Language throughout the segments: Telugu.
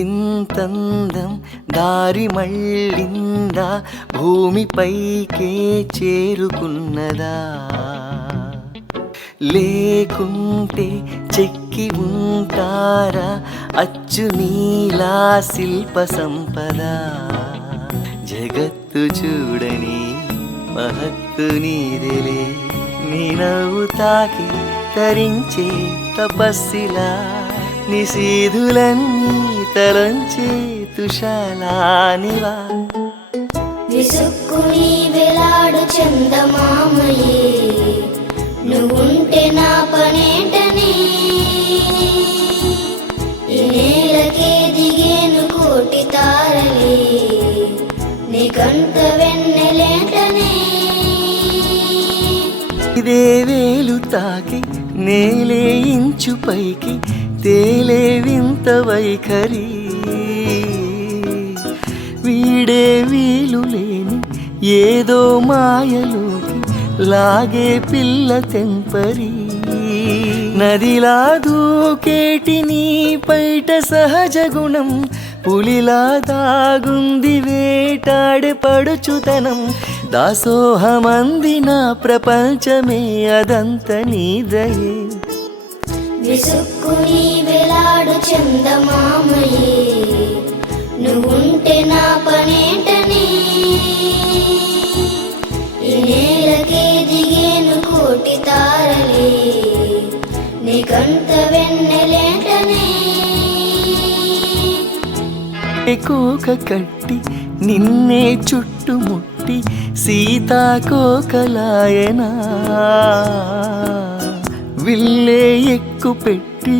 ఇంతందం దారి మళ్ళిందా, భూమిపైకే చేరుకున్నదా? లేకుంటే చెక్కి ఉంటారా అచ్చు నీలా శిల్ప సంపద? జగత్తు చూడని మహత్తు నీదెలే, నీ నవ్వు తాకి తరించే తపస్సిలా, నిశీధులన్నీ తలంచే తుషాలానివా. విసుక్కుని వేలాడు చందమామయే, నువ్వుంటే నా పనేటనే. ఈ నేలకే దిగేను కోటి తారలే, నీ కంట వెన్నెలేటనే. ఇదే వేలు తాకి నేలే ఇంచు పైకి తేలే వింత వైఖరి, వీడే వీలు లేని ఏదో మాయలోకి లాగే పిల్ల తెంపరి. నదిలా దూకేటి నీ పైట సహజ గుణం, పులిలా దాగుంది వేటాడే పడుచుతనం. దాసోహమందిన ప్రపంచమే అదంత నీదయే. విసుక్కుని వేలాడు చందమామయే, నువ్వుంటే నా పనేటనే. ఈ నేలకే దిగేను కోటి తారలే, నీ కంట వెన్నెలేటనే. కోక కట్టి నిన్నే చుట్టుముట్టి సీతాకోకలాయనా, విల్లే ఎక్కు పెట్టి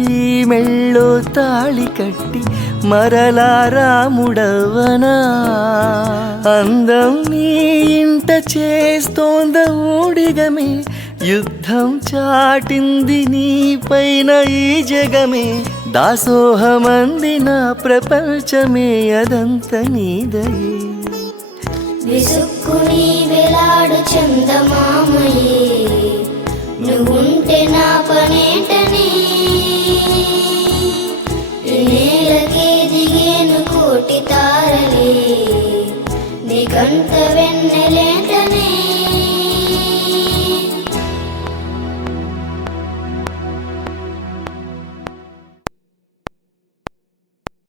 మెళ్ళో తాళి కట్టి మరలా రాముడవనా. అందం నీ ఇంట చేస్తోంద ఊడిగమే, యుద్ధం చాటింది నీ పైన ఈ జగమే. దాసోహమందిన ప్రపంచమే అదంత నీదయే. విసుక్కుని వేలాడు చందమామయే, నువ్వుంటే నా పనేటనే.